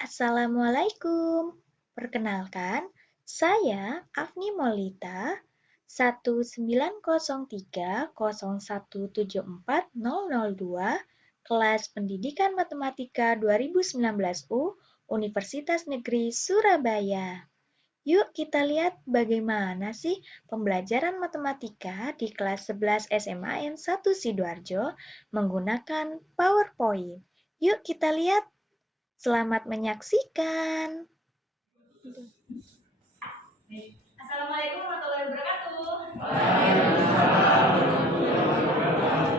Assalamualaikum. Perkenalkan, saya Afni Molita 19030174002 kelas Pendidikan Matematika 2019 U Universitas Negeri Surabaya. Yuk kita lihat bagaimana sih pembelajaran matematika di kelas 11 SMAN 1 Sidoarjo menggunakan PowerPoint. Yuk kita lihat. Selamat menyaksikan. Assalamualaikum warahmatullahi wabarakatuh.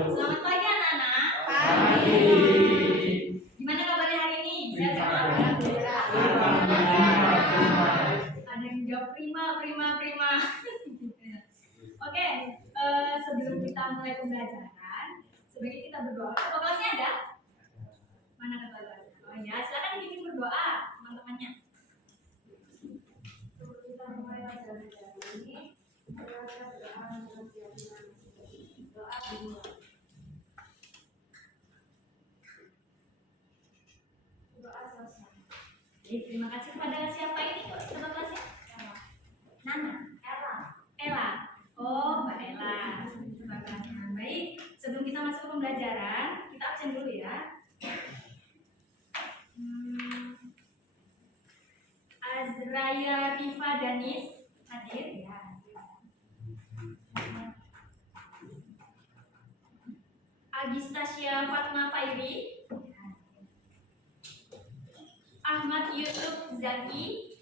Selamat pagi anak-anak. Pagi. Gimana kabarnya hari ini? Sehat semua? Ada yang jawab prima. Oke, sebelum kita mulai pembelajaran, sebaiknya kita berdoa. Ketua kelasnya ada? Mana ketua kelasnya? Oh ya, silakan dibimbing berdoa teman-temannya. Kita mulai pelajaran ini. Doa dulu. Doa selesai. Jadi terima kasih kepada siapa ini ketua kelasnya? Nana. Ella. Oh, Mbak Ella. Terima kasih. Baik, sebelum kita masuk ke pembelajaran, kita absen dulu ya. Azraya Rifa Danis hadir ya. Agistasya Fatma Fairi, Ahmad Yusuf Zaki,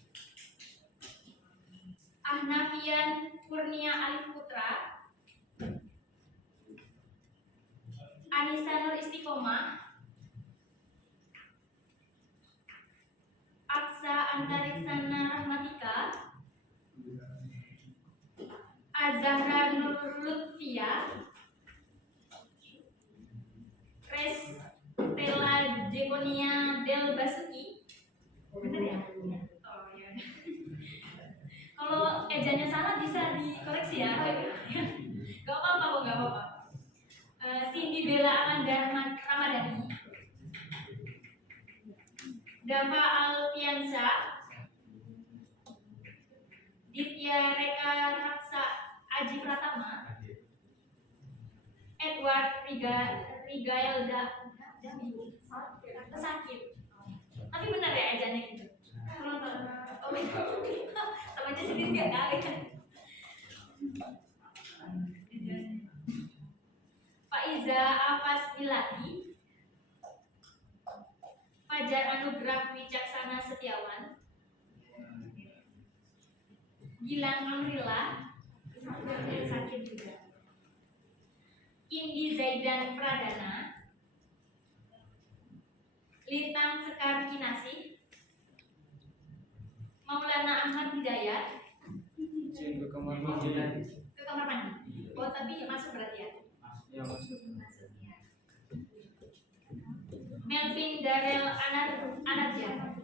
Ahnafian Kurnia Alif Putra, Anissa Nur Istiqomah, Aksa Antariksana Rahmatika, Azahra Nur Lutfia, Stella Jekonia Del Basuki. Bener ya? Oh ya. Kalau ejanya salah bisa dikoreksi ya. Gak apa-apa. Cindy Bella Amanda Ramadhani, Dava Alfiansa, Ditya Reka Raksa Aji Pratama, Edward Rigaelda sakit. Tapi benar ya ejanya gitu. Oh, temannya sendiri nggak kali kan. Faiza Afas Milati, Fajar Anugrah Wicaksana Setiawan, Gilang Amrila sakit juga, Indi Zaidan Pradana, Lintang Sekar Kinasih, Maulana Ahmad Hidayat. Ke kamar mandi. Oh tapi masuk berarti ya? Ya masuk ya. Melvin Darel Anadja,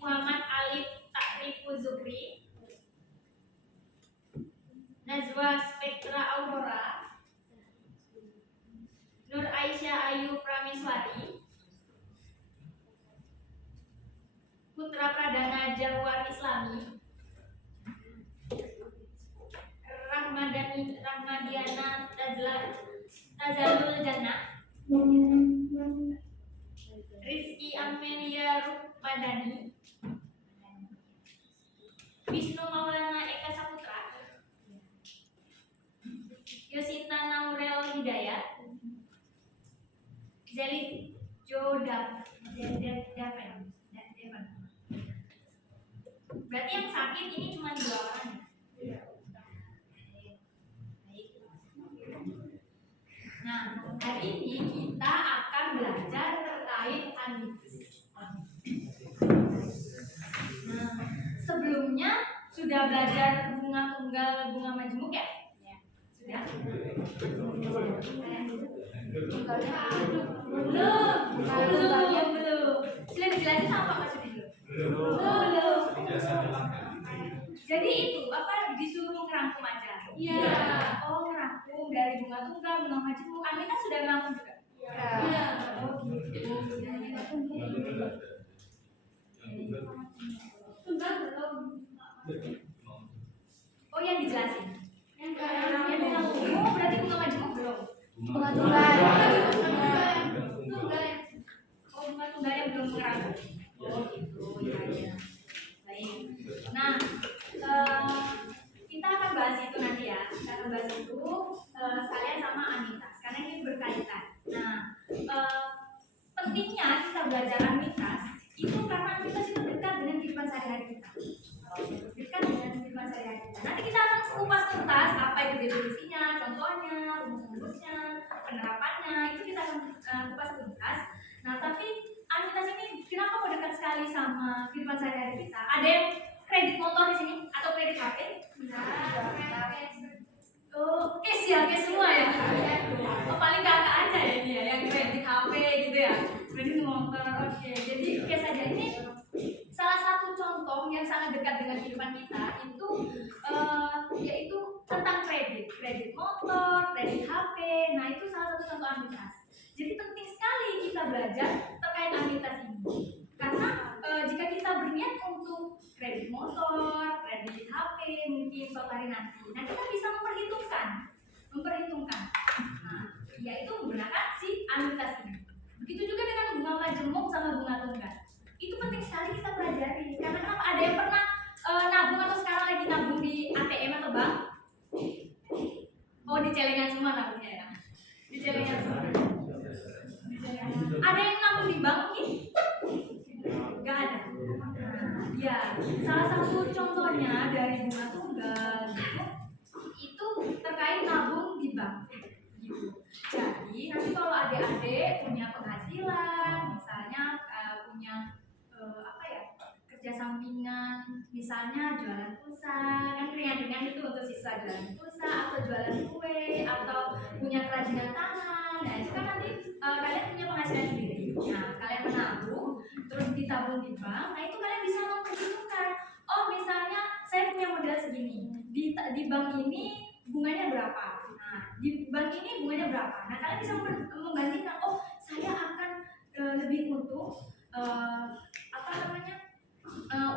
Muhammad Alif Takrifu Zukri, Nazwa Spektra Aurora, Nur Aisyah Ayu Prameswari, Putra Pradana Jawar Islami, Rahmadiana Tazalul Jannah, Rizky Amelia Rukmadani, Wisnu Maulana Eka Saputra, Yosita Naurel Hidayat, Zelit Jodaven. Berarti yang sakit ini cuma 2 orang ya? Nah, hari ini kita akan belajar terkait amikus. Nah, sebelumnya sudah belajar bunga tunggal, bunga majemuk ya? Sudah? Belum. Sudah dijelasin sama Pak Sudi dulu? Belum. Jadi itu apa disuruh ngerangkum aja? Iya. Oh ngerangkum dari bunga tunggal, bunga majemuk. Amina sudah ngerangkum juga? Iya. Oh gitu. Oh, yang dijelasin. Yang bilang, oh berarti bunga majemuk belum? Bunga tunggal. Oh, bunga tunggal yang belum mengerangkai. Oh gitu, ya. Baik. Nah, kita akan bahas itu nanti ya. Kita akan bahas itu sekalian sama amitas, karena ini berkaitan. Nah, pentingnya kita belajar amitas itu karena amitas itu dekat dengan kehidupan sehari-hari kita. Dekat dengan kehidupan sehari-hari kita. Nanti kita akan kupas tuntas apa itu definisinya, contohnya, rumus-rumusnya, penerapannya, itu kita akan kupas tuntas. Nah, tapi amitas ini kenapa kok dekat sekali sama kehidupan sehari-hari kita? Ada yang kredit motor di sini atau kredit HP? Oh, cash ya, cash semua ya. Oh, paling kakak aja ya ini ya, yang kredit HP gitu ya, kredit motor. Oke, jadi cash aja ini salah satu contoh yang sangat dekat dengan kehidupan kita itu yaitu tentang kredit motor, kredit HP. Nah, itu salah satu contoh amitas. Jadi penting sekali kita belajar terkait amitas ini, karena jika kita berniat untuk kredit motor, kredit HP mungkin suatu hari nanti, nah kita bisa memperhitungkan, nah, yaitu menggunakan si amitas ini. Begitu juga dengan bunga majemuk sama bunga tunggal. Itu penting sekali kita pelajari, karena kenapa? Ada yang pernah nabung atau sekarang lagi nabung di ATM atau bank? Oh, di celengan semua nabungnya ya? Di celengan semua. Ada yang nabung di bank mungkin? Gak ada. Ya, salah satu contohnya dari bunga tunggal itu terkait nabung di bank. Gitu. Jadi nanti kalau adik-adik punya penghasilan, misalnya punya apa ya, kerja sampingan, misalnya jualan pulsa, kan ringan-ringan itu untuk siswa jualan pulsa atau jualan kue atau punya kerajinan tangan. Nah itu kan nanti kalian punya penghasilan sendiri. Nah kalian menabung, terus ditabung di bank. Nah itu kalian bisa memperhitungkan. Oh misalnya saya punya modal segini, di bank ini bunganya berapa? Nah di bank ini bunganya berapa? Nah kalian bisa membandingkan. Oh saya akan lebih untung. Apa namanya,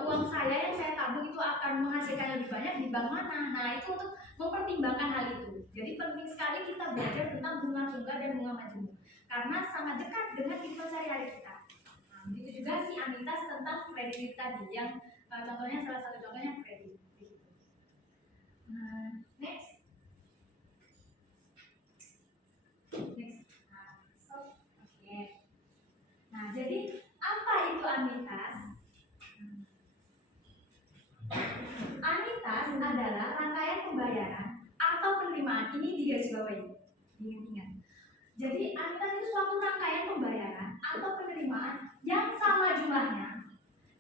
uang saya yang saya tabung itu akan menghasilkan lebih banyak di bank mana. Nah itu untuk mempertimbangkan hal itu. Jadi penting sekali kita belajar tentang bunga tunggal dan bunga majemuk karena sangat dekat dengan kehidupan sehari-hari kita. Nah, begitu juga si amitas tentang kredit tadi yang contohnya, salah satu contohnya kredit. Next. Oke. Nah jadi apa itu amitas? Amitas adalah rangkaian pembayaran atau penerimaan. Ini digarisbawahi, ingat-ingat. Jadi amitas itu suatu rangkaian pembayaran atau penerimaan yang sama jumlahnya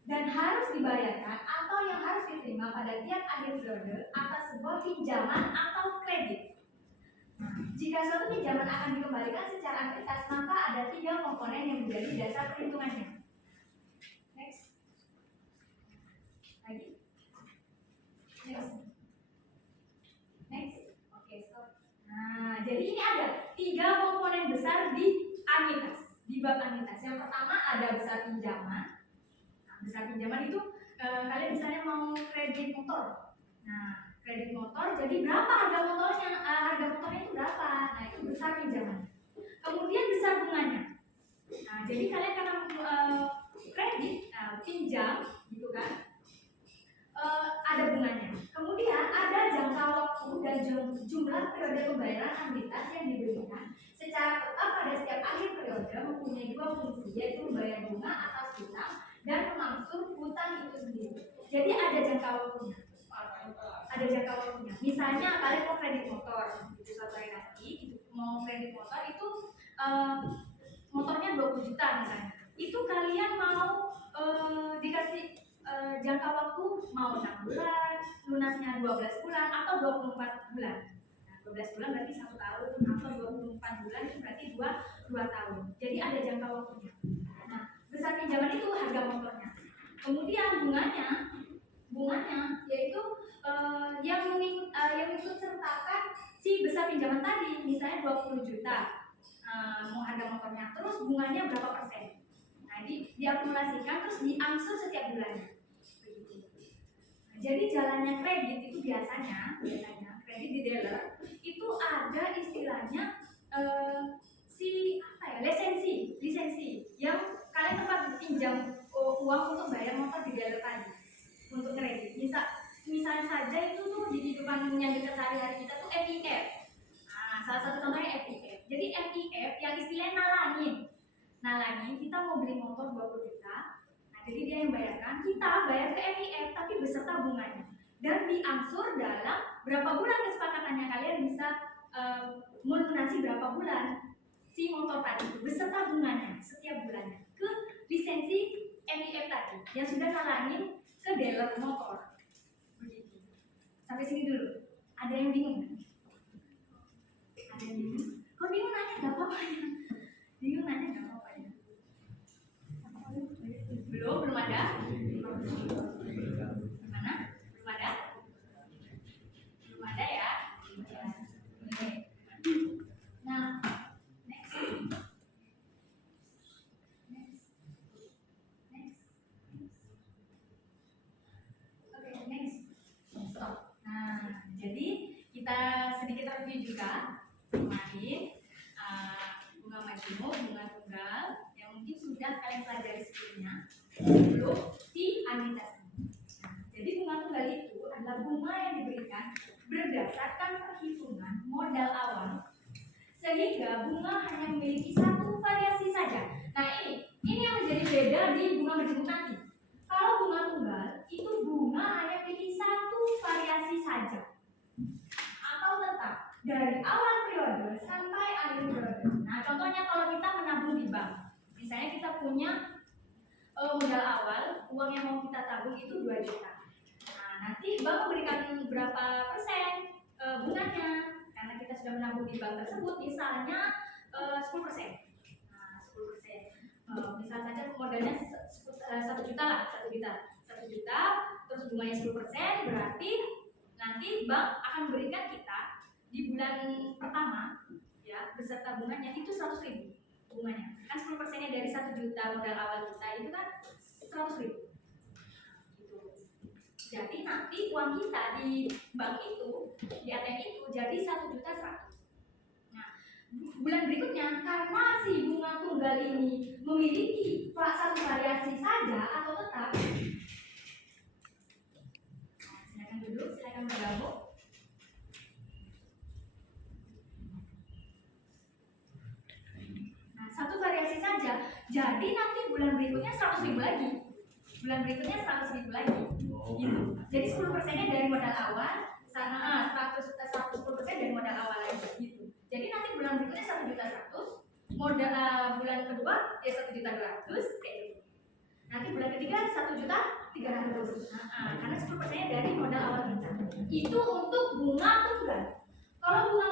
dan harus dibayarkan atau yang harus diterima pada tiap akhir periode atas sebuah pinjaman atau kredit. Jika suatu pinjaman akan dikembalikan secara amitas, maka ada 3 komponen yang menjadi dasar perhitungannya. Next. Lagi. Next. Oke, stop. Nah, jadi ini ada 3 komponen besar di amitas, di bab amitas. Yang pertama ada besar pinjaman. Nah, besar pinjaman itu kalian misalnya mau kredit motor. Nah, kredit motor, jadi berapa harga motornya? Harga motornya itu berapa? Nah, itu besar pinjaman. Kemudian besar bunganya. Nah, jadi kalian karena kredit, pinjam, gitu kan? Ada bunganya. Kemudian ada jangka waktu dan jumlah periode pembayaran amitas yang diberikan secara tetap pada setiap akhir periode mempunyai 2 fungsi, yaitu membayar bunga atas hutang dan mengangsur hutang itu sendiri. Jadi ada jangka waktunya. Ada jangka waktunya. Misalnya kalian mau kredit motor, itu suatu hari nanti mau kredit motor itu motornya 20 juta misalnya. Itu kalian mau dikasih jangka waktu mau 6 bulan, lunasnya 12 bulan atau 24 bulan. Nah, 12 bulan berarti 1 tahun atau 24 bulan itu berarti 2 tahun. Jadi ada jangka waktunya. Nah, besar pinjaman itu harga motornya. Kemudian bunganya yaitu yang ikut sertakan si besar pinjaman tadi, misalnya 20 juta mau harga motornya, terus bunganya berapa persen. Nah, diakumulasikan terus diangsur setiap bulannya. Jadi jalannya kredit itu biasanya kredit di dealer itu ada istilahnya lisensi yang kalian tempat pinjam uang untuk bayar motor di dealer tadi untuk kredit. Misalnya saja itu tuh di kehidupan yang kita sehari-hari kita tuh FIF. Nah, salah satu contohnya FIF. Jadi FIF yang istilahnya nalangin kita mau beli motor 20 juta. Nah, jadi dia yang bayarkan, kita bayar ke FIF tapi beserta bunganya. Dan diangsur dalam berapa bulan kesepakatannya, kalian bisa melunasi berapa bulan si motor tadi itu beserta bunganya setiap bulannya ke lisensi FIF tadi yang sudah nalangin ke dealer motor. Begitu. Sampai sini dulu. Ada yang bingung? Ada yang bingung? Kok bingung nanya nggak apa-apa ya? Bingung nanya nggak apa-apa ya? Belum ada? Gimana? Belum ada? Belum ada ya? Oke. Nah, next. Oke, next. Stop. Nah, jadi kita sedikit review juga kemarin bunga majemuk, bunga tunggal yang mungkin sudah kalian pelajari sebelumnya sebelum si analitas. Nah, jadi bunga tunggal itu adalah bunga yang diberikan berdasarkan perhitungan modal awal sehingga bunga hanya memiliki satu variasi saja. Nah, ini yang menjadi beda di bunga majemuk nanti. Kalau bunga tunggal itu bunga hanya memiliki satu variasi saja atau tetap dari awal periode sampai akhir periode. Nah, contohnya kalau kita menabung di bank, misalnya kita punya modal awal, uang yang mau kita tabung itu 2 juta. Nah, nanti bank memberikan berapa persen bunganya karena kita sudah menabung di bank tersebut, misalnya 10%. Nah, 10%. Misal saja modalnya 1 juta lah, 1 juta, terus bunganya 10%, berarti nanti bank akan memberikan kita di bulan pertama ya beserta bunganya itu 100.000 bunganya. Kan 10%-nya dari 1 juta modal awal kita itu kan 100.000. Gitu. Jadi nanti uang kita di bank itu, di ATM itu jadi 1.100.000. Nah, bulan berikutnya karena si bunga tunggal ini memiliki satu variasi saja atau tetap. Silakan duduk, silakan bergabung. Nah, satu variasi saja. Jadi nanti bulan berikutnya 100.000 lagi. Bulan berikutnya 100.000 lagi. Gitu. Jadi 10%-nya dari modal awal, 10% dari modal awal lagi. Gitu. Jadi nanti bulan berikutnya 1.100.000, modal bulan kedua ya 1.200.000 kayak gitu. Nanti bulan ketiga 1.300.000. Karena 10%-nya dari modal awal kita. Itu untuk bunga tunggal. Kalau bunga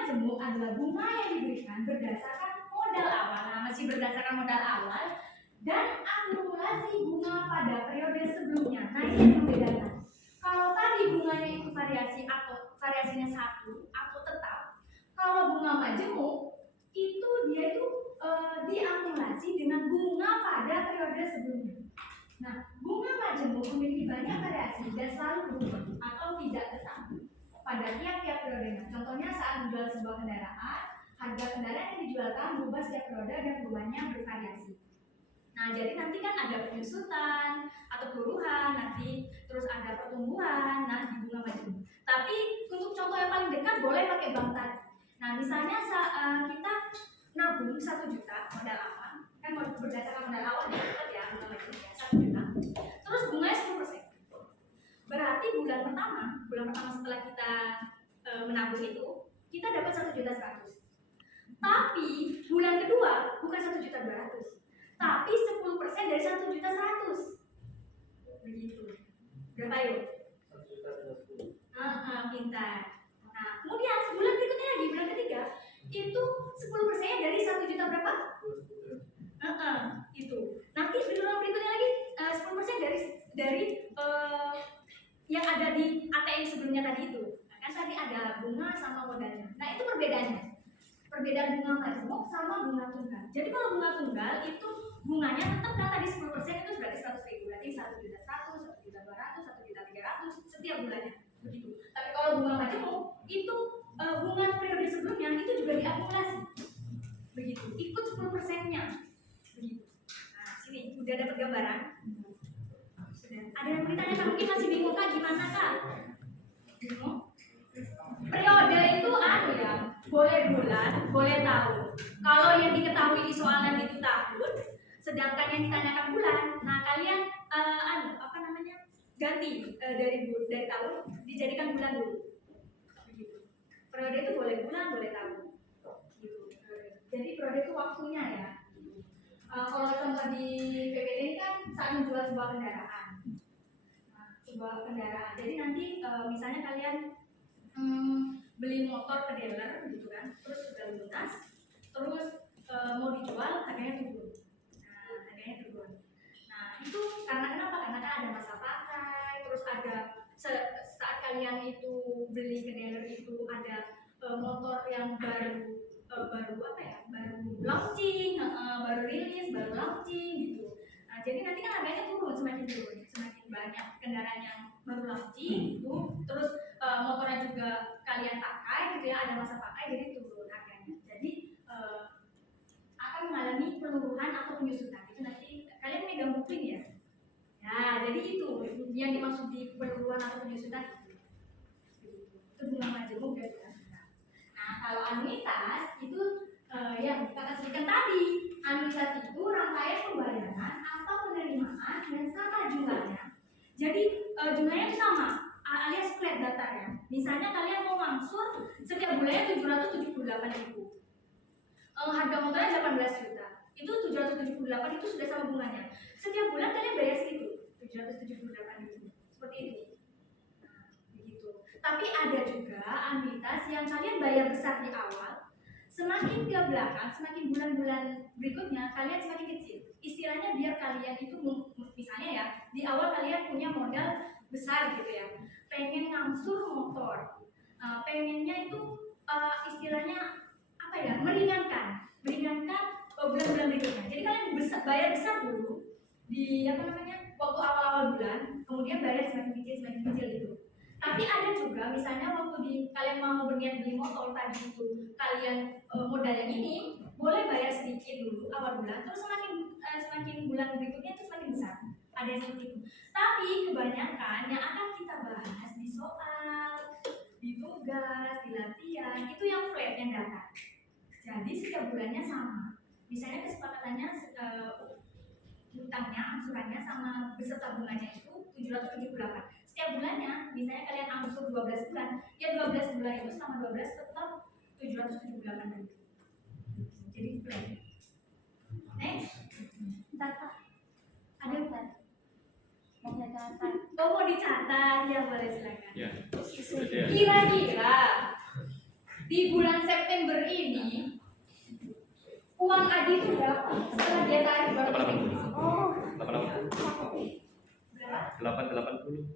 majemuk adalah bunga yang diberikan berdasarkan modal awal. Nah, masih berdasarkan modal awal dan akumulasi bunga pada periode sebelumnya. Nah, ini yang membedakan. Kalau tadi bunganya itu variasinya satu atau tetap. Kalau bunga majemuk itu dia itu diakumulasi dengan bunga pada periode sebelumnya. Nah, bunga majemuk memiliki banyak variasi dan selalu berubah atau tidak tetap pada tiap-tiap periodenya. Contohnya saat menjual sebuah kendaraan, harga kendaraan yang dijualkan berubah setiap periode dan perubahannya bervariasi. Nah, jadi nanti kan ada penyusutan atau peluruhan, nanti terus ada pertumbuhan, nah di bunga majemuk. Tapi untuk contoh yang paling dekat boleh pakai bank tadi. Nah, misalnya kita nabung 1 juta modal awal, kan berdasarkan modal awal ya bunga majemuk ya 1 juta. Terus bunganya 10%. Berarti bulan pertama setelah kita menabung itu, kita dapat 1.100.000. Tapi bulan kedua bukan 1.200.000, tapi 10% dari 1.100.000. Begitu. Berapa yuk? 1.110.000. Pintar. Nah, kemudian bulan berikutnya lagi, bulan ketiga, itu 10%-nya dari 1 juta berapa? Itu. Nanti bulan berikutnya lagi 10% dari yang ada di ATM sebelumnya tadi itu. Kan tadi ada bunga sama modalnya. Nah, itu perbedaannya. Perbedaan bunga majemuk sama bunga tunggal. Jadi kalau bunga tunggal itu bunganya tetap kan tadi 10% itu berarti 100.000. Berarti 1.100.000, 1.200.000, setiap bulannya begitu. Tapi kalau bunga majemuk itu bunga periode sebelumnya itu juga diakumulasi begitu, ikut 10%-nya begitu. Nah sini udah dapat gambaran. Sudah. Ada yang bertanya, mungkin masih bingung kak, gimana kak? Bingung? Periode itu ya, boleh bulan, boleh tahun. Kalau yang diketahui di soalan itu tahun, sedangkan yang ditanyakan bulan, nah kalian ganti dari tahun dijadikan bulan dulu. Begitu. Periode itu boleh bulan, boleh tahun. Gitu. Jadi periode itu waktunya ya. Kalau contoh di PPT ini kan saat menjual sebuah kendaraan. Sebuah kendaraan. Jadi nanti misalnya kalian beli motor ke dealer gitu kan, terus sudah lunas, terus mau dijual harganya turun. Nah itu karena kenapa? Karena kan ada masa pakai, terus ada saat kalian itu beli ke dealer itu ada motor yang baru launching, baru rilis, baru launching gitu. Nah jadi nanti kan harganya turun, semakin banyak kendaraan yang baru launching gitu, terus motornya juga kalian pakai gitu ya, ada masa pakai, jadi turun harganya. Jadi akan mengalami peluruhan atau penyusutan. Itu nanti kalian megang buku ini ya. Nah, jadi itu yang dimaksud di peluruhan atau penyusutan itu. Itu bunga majemuk dan bunga bunga. Nah, kalau anuitas itu yang kita sebutkan tadi, anuitas itu rangkaian pembayaran atau penerimaan dan sama jumlahnya. Jadi jumlahnya itu sama, alias flat datarnya. Misalnya kalian mau mangsur setiap bulannya 778.000. Harga motornya 18 juta. Itu 778 itu sudah sama bunganya. Setiap bulan kalian bayar segitu, 778.000. Seperti itu. Nah, begitu. Tapi ada juga anuitas yang kalian bayar besar di awal, semakin ke belakang, semakin bulan-bulan berikutnya kalian semakin kecil. Istilahnya biar kalian itu misalnya ya, di awal kalian punya modal besar gitu ya, pengen ngangsur motor, pengennya itu istilahnya apa ya, meringankan bulan-bulan berikutnya. Jadi kalian bayar besar dulu di waktu awal-awal bulan, kemudian bayar semakin kecil gitu. Tapi ada juga misalnya waktu kalian mau berniat beli motor tadi itu kalian modalnya ini, boleh bayar sedikit dulu awal bulan, terus semakin bulan berikutnya itu semakin besar. Ada yang seperti itu. Tapi kebanyakan yang akan kita bahas di soal, di tugas, di latihan itu yang flat, yang datar. Jadi setiap bulannya sama. Misalnya kesepakatannya utangnya, angsurannya sama beserta bunganya itu 778. Setiap bulannya, misalnya kalian angsur 12 bulan, ya 12 bulan itu selama 12 tetap 778 ribu. Jadi flat. Next. Bentar Pak. Ada Pak. Mau dicatat. Oh, mau dicatat, ya boleh silakan. Ya. Kira-kira di bulan September ini uang Adi itu berapa? Setelah dia tarik berapa? 880. Berapa? 880.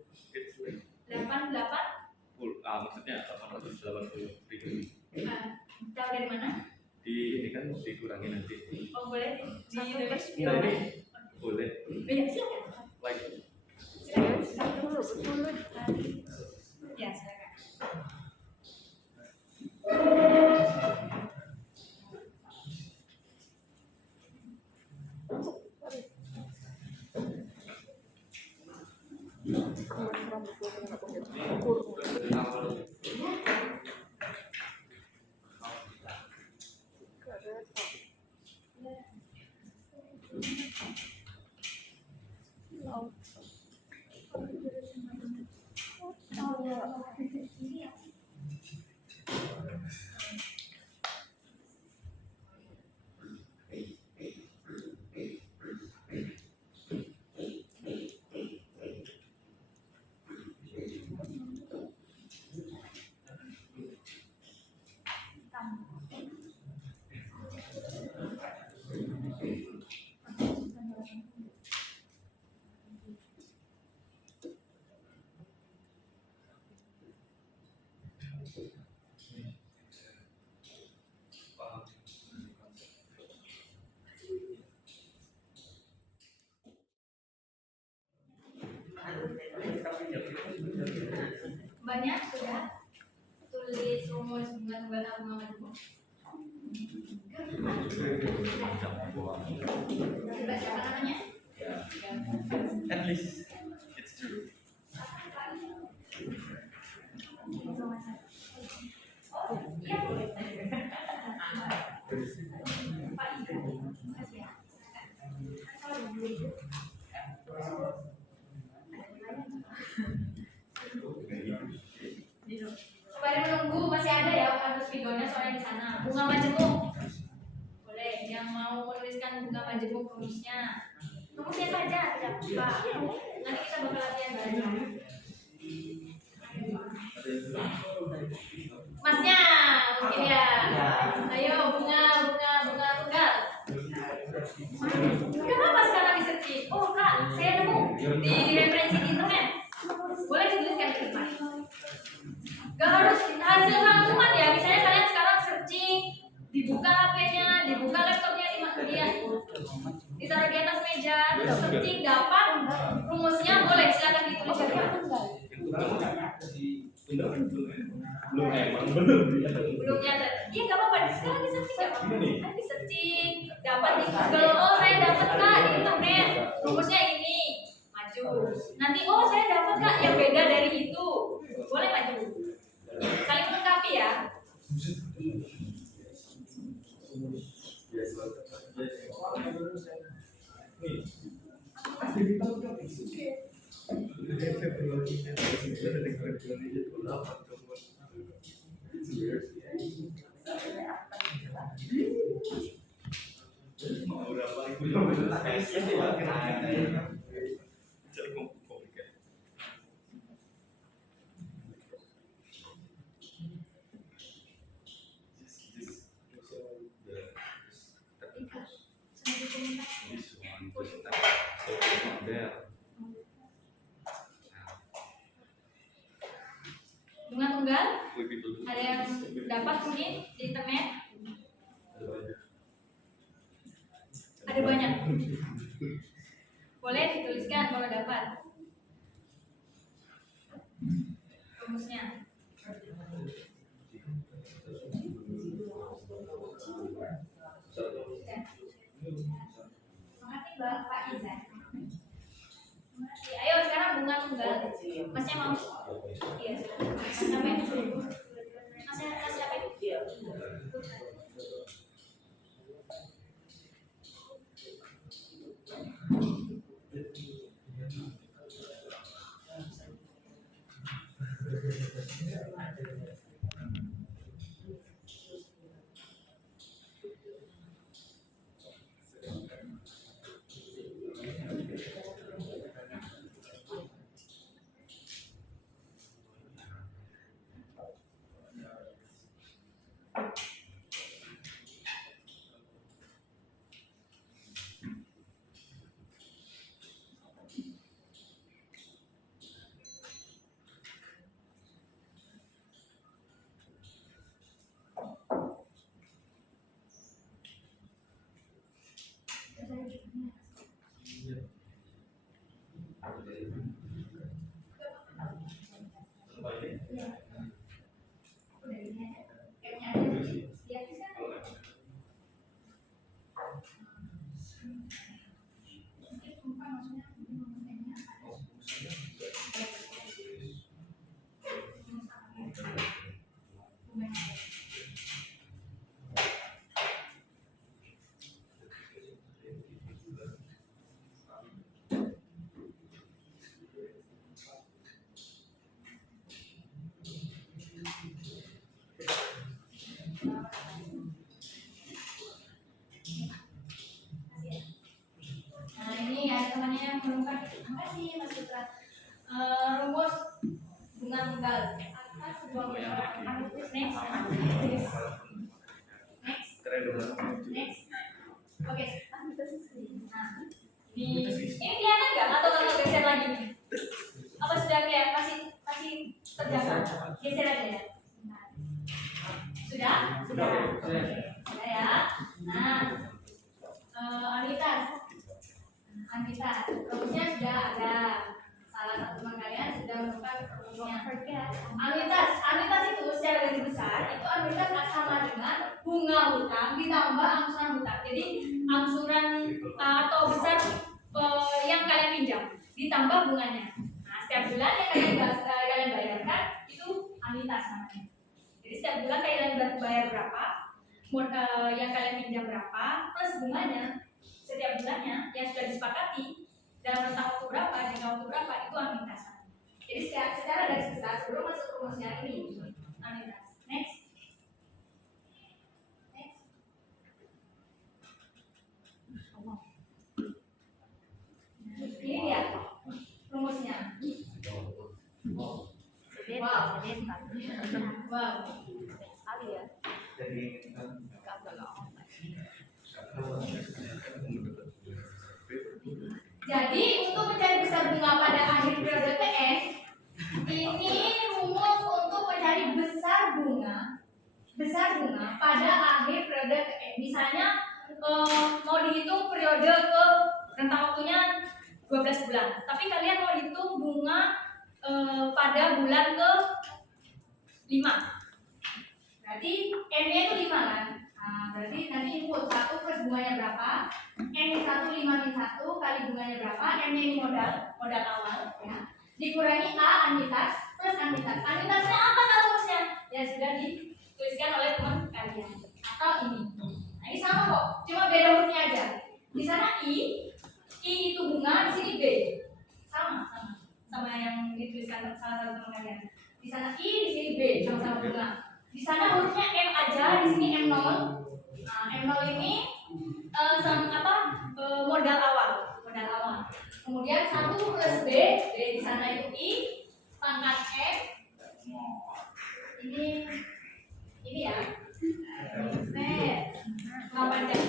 880. Maksudnya 880 ribu. Tahu dari mana? Ini kan dikurangi nanti. Oh boleh ditulis. Boleh. Ya silakan. Like. Silakan. Ya silakan. Jawabannya sudah tulis rumus bunga tunggal dan bunga majemuk. Coba siapa namanya? At least it's true. Oh, iya boleh. Pak Iza, makasih ya. Kalau dulu itu supaya menunggu masih ada ya harus videonya soalnya di sana. Bunga majemuk. Boleh, yang mau menuliskan bunga majemuk rumusnya. Rumusnya saja tidak apa. Nanti kita bakal latihan belajar. Masnya, mungkin ya. Ayo bunga tunggal. Kenapa sekarang di searching? Oh kak, saya nemu di referensi di internet. Boleh dituliskan di depan. Gak harus hasil rangkuman ya. Misalnya kalian sekarang searching, dibuka HP-nya, dibuka laptopnya, ditaruh di atas meja, terus searching dapat rumusnya, boleh silakan dituliskan. Belum nyata. Iya nggak apa-apa. Sekarang di searching nggak apa-apa. Kan di searching dapat di Google. Oh saya dapat kak di internet. Rumusnya ini. Maju. Nanti oh saya dapat kak yang beda dari itu. Boleh maju. Saling melengkapi ya. Bunga tunggal. Ada yang dapat mungkin di internet? Ada banyak. Boleh dituliskan kalau dapat. Rumusnya. Mengerti Pak Iza? Ayo sekarang bunga tunggal. Masnya mau? Iya. Mas siapa ini? Mas siapa ini? Nah ini ya temannya yang menemukan. Makasih Mas Putra. Rumus bunga tunggal atas sebuah next. Oke. Nah, ini kelihatan nggak atau kalau geser lagi? Apa sudah kelihatan? Masih tergambar? Geser aja ya. Sudah? Sudah ya. Nah, Anita, rumusnya sudah ada. Salah satu teman kalian sudah menemukan Anuitas itu secara garis besar itu anuitas sama dengan bunga hutang ditambah angsuran hutang. Jadi angsuran atau besar yang kalian pinjam ditambah bunganya. Nah, setiap bulan yang kalian bayarkan itu anuitas namanya. Jadi setiap bulan kalian bayar berapa, yang kalian pinjam berapa plus bunganya setiap bulannya yang sudah disepakati dalam rentang waktu berapa, jangka waktu berapa itu anuitas. Jadi secara garis besar sebelum masuk rumusnya ini anuitas. Next. Ini dia rumusnya. Wow. Sekali ya. Jadi untuk mencari besar bunga pada akhir periode TN, ini rumus untuk mencari besar bunga pada akhir periode TN. Misalnya mau dihitung periode ke rentang waktunya 12 bulan, tapi kalian mau hitung bunga pada bulan ke 5. Berarti N-nya itu 5 kan? Nah, berarti nanti input 1 plus bunganya berapa? N-1 5-1 kali bunganya berapa? N-nya ini modal awal ya. Dikurangi A anuitas plus anuitas. Anuitasnya apa rumusnya? Ya sudah dituliskan oleh teman kalian. Atau ini. Nah, ini sama kok, cuma beda hurufnya aja. Di sana I itu bunga, di sini B. Sama yang dituliskan salah satu teman kalian. Di sana I, di sini B, sama-sama bunga. Di sana hurufnya M aja, di sini M0. Nah, M0 ini modal awal. Kemudian 1 plus B di sana itu I pangkat M. Ini ya. Nah, 8 jam.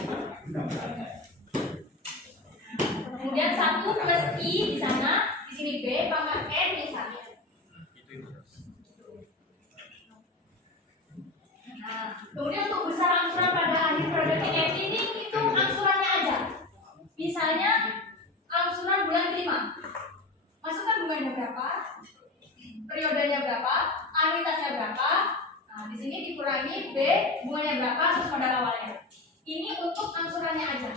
Kemudian 1 plus I di sana, di sini B pangkat N di sana. Nah, kemudian untuk besar angsuran pada akhir periode TN ini hitung angsurannya aja. Misalnya angsuran bulan kelima, masukkan bunganya berapa, periodenya berapa, anuitasnya berapa. Nah, di sini dikurangi B bunganya berapa terus modal awalnya. Ini untuk angsurannya aja.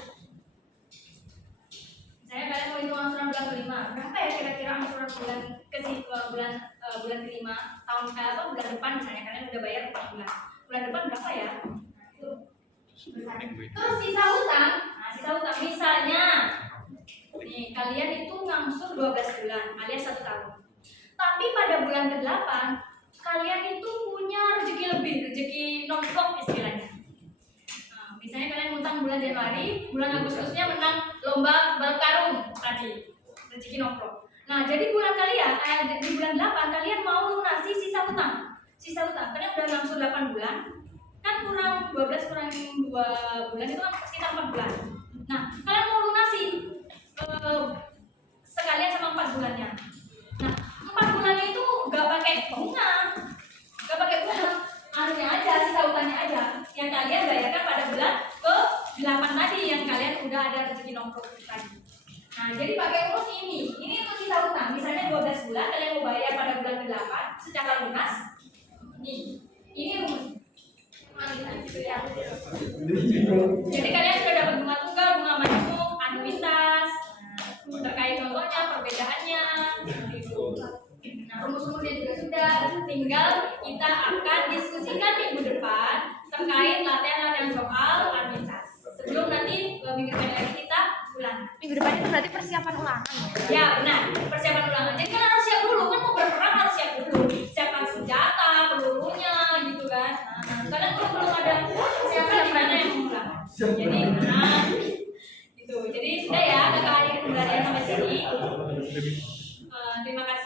Misalnya kalian mau hitung angsuran bulan kelima, berapa ya kira-kira angsuran bulan kelima tahun bulan depan misalnya kalian udah bayar 4 bulan. Bulan depan berapa ya? Terus sisa hutang. Nah, sisa hutang misalnya nih kalian itu ngangsur 12 bulan alias 1 tahun. Tapi pada bulan ke-8 kalian itu punya rezeki lebih, rezeki non-stop istilahnya. Nah, misalnya kalian ngutang bulan Januari, bulan Agustusnya menang lomba balap karung tadi, rezeki nongkrong. Nah, jadi bulan di bulan 8 kalian mau lunasi sisa hutang. Kalian udah ngangsur 8 bulan, kan kurang 12 kurang 2 bulan itu kan sekitar 4 bulan. Nah, kalian mau lunasi sekalian sama 4 bulannya. Nah, 4 bulannya itu gak pakai bunga, anunya aja, sisa hutangnya aja yang kalian bayarkan pada bulan ke-8 tadi yang kalian udah ada rezeki nongkrong tadi. Nah, jadi pakai rumus ini untuk sisa hutang. Misalnya 12 bulan kalian mau bayar pada bulan ke-8 secara lunas. Ini rumus. Gitu ya. Jadi kalian sudah dapat bunga tunggal, bunga majmuk, anuitas. Terkait contohnya, perbedaannya. Gitu. Nah, rumus-rumusnya juga sudah. Tinggal kita akan diskusikan minggu depan terkait latihan-latihan soal anuitas. Sebelum nanti minggu depan lagi kita ulangan. Minggu depan itu berarti persiapan ulangan. Ya benar, persiapan ulangan. Jadi kan harus siap dulu, kan mau berperang harus siap dulu. Siapkan senjata, pelurunya, gitu kan. Nah, kadang kalau belum ada siapa gimana yang mengulang. Jadi, gitu. Jadi sudah ya, kita akhiri pembelajaran sampai sini. Terima kasih.